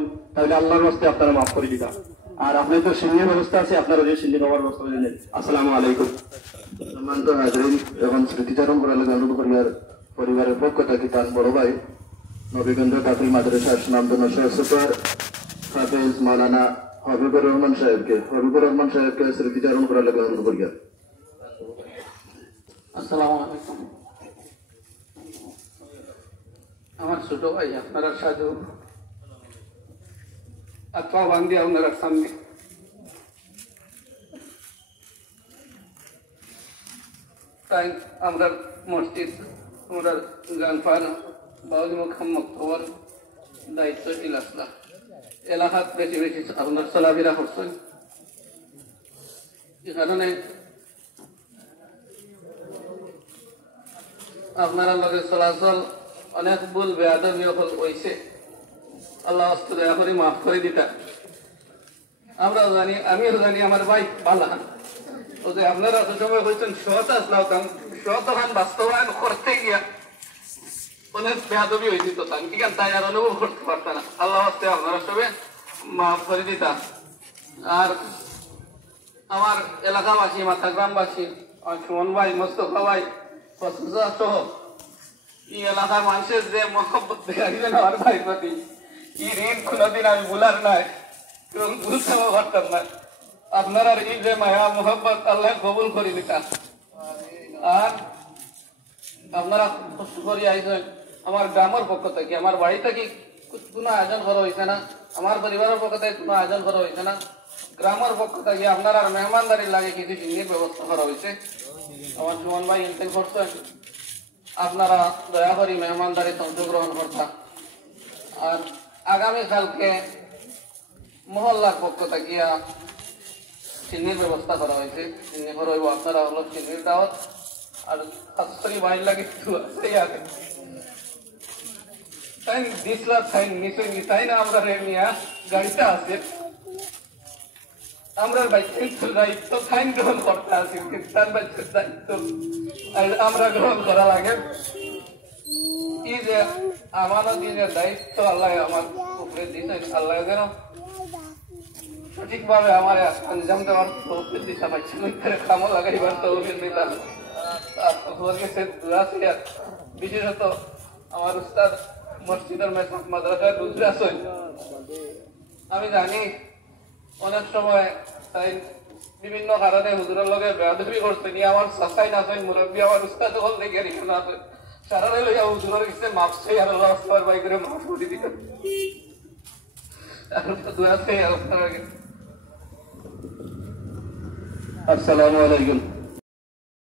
হবেন তাহলে আল্লাহর রাস্তে আপনারা মাফ করে দিতা। আর আপনার তো সিন্নির ব্যবস্থা আছে, আপনারা যে সিন্নি বাবার ব্যবস্থা করে দেন। আসসালামু আলাইকুম। সম্মানিত হাজরিন, এখন স্মৃতিচারণ করার অনুরোধ করিয়ার পরিবারের পক্ষ থেকে তার বড় ভাই নবীগঞ্জ দাখিল মাদ্রাসার সুনামধন্য সুপার হাফেজ মাওলানা হবিবুর রহমান সাহেবকে স্মৃতিচারণ করার অনুরোধ করিয়ার। আসসালামু আলাইকুম। আমার ছোট ভাই আপনারা সাজু আত্মা বান্ধি আপনারা সামনে তাই আমরা মসজিদ আমরা গানফান বাউল মোহাম্মদ হওয়ার দায়িত্বশীল আসলাম। এলাকাত বেশি বেশি আপনার চলাফেরা করছেন, এ কারণে আপনারা লগে চলাচল অনেক ভুল বেয়াদবি হয়েছে, আল্লাহ আস্তে দয়া করে মাফ করে দিতা। আমরাও জানি, আমিও জানি আমার ভাই বালা ও যে আপনারা অত সময় হয়েছেন সৎ আসলাম সৎখান বাস্তবায়ন করতে গিয়া অনেক বেয়াদবি হয়েছিল, তাই আর অনুভব করতে পারতাম না। আল্লাহ আস্তে আপনারা সবে মাফ করে দিতা। আর আমার এলাকাবাসী মাথা গ্রামবাসী আমার সুমন ভাই মোস্তফা ভাই সহ এই এলাকার মানুষের যে মহব্বত দেখাইলেন আমার ভাই প্রতি, এই ঋণ কোনোদিন আমি ভুলার নাই এবং ভুলতেও পারতাম না। আপনারা এই যে মায়া মোহব্বত আল্লাহ কবুল করে দিতা। আর আপনারা কষ্ট করে আইসেন আমার গ্রামের পক্ষ থেকে, আমার বাড়ি থেকে কোনো আয়োজন করা হয়েছে না, আমার পরিবারের পক্ষ থেকে কোনো আয়োজন করা হয়েছে না, গ্রামের পক্ষ থেকে আপনারা মেহমানদারির লাগে কিছু সিংহের ব্যবস্থা করা হয়েছে। আমার সুমন ভাই ইন্তেল করছেন, আপনারা দয়া করে মেহমানদারিতে অংশগ্রহণ করতাম। আর আগামীকালকে মহল্লার পক্ষ থেকে চিনির ব্যবস্থা করা হয়েছে, চিনি করা হইব। আপনারা হলো চিনির দাওয়াত আর খাস করে বাইর লাগে তাই দিসলা তাই নিশ্চয় তাই না আমরা নিয়া গাড়িটা আছে আমরা দায়িত্ব ফাইন গ্রহণ করতে আছি, তার বাচ্চার দায়িত্ব আমরা গ্রহণ করা লাগে। এই যে আমাদের দিনের দায়িত্ব আল্লাহ আমার উপরে দিচ্ছেন, আল্লাহ যেন সঠিকভাবে আমার আঞ্জাম দেওয়ার তৌফিক দিতে পারছি, কামও লাগাইবার তৌফিক দিলাম। বিশেষত আমার উস্তাদ মসজিদের মাদ্রাসায় দুধরে আছেন, আমি জানি অনেক সময় তাই বিভিন্ন কারণে হুজুরের লগে বেয়াদবি করছেন, আমার চাচাই না আছেন, মুরব্বী আমার উস্তাদ হল দেখে এখানে আছে, সারারে লইয়া হুজুরের কাছে মাফ চাই আর আল্লাহ বাই করে মাফ করে দিতে দোয়া চাই আপনার। আসসালামু আলাইকুম।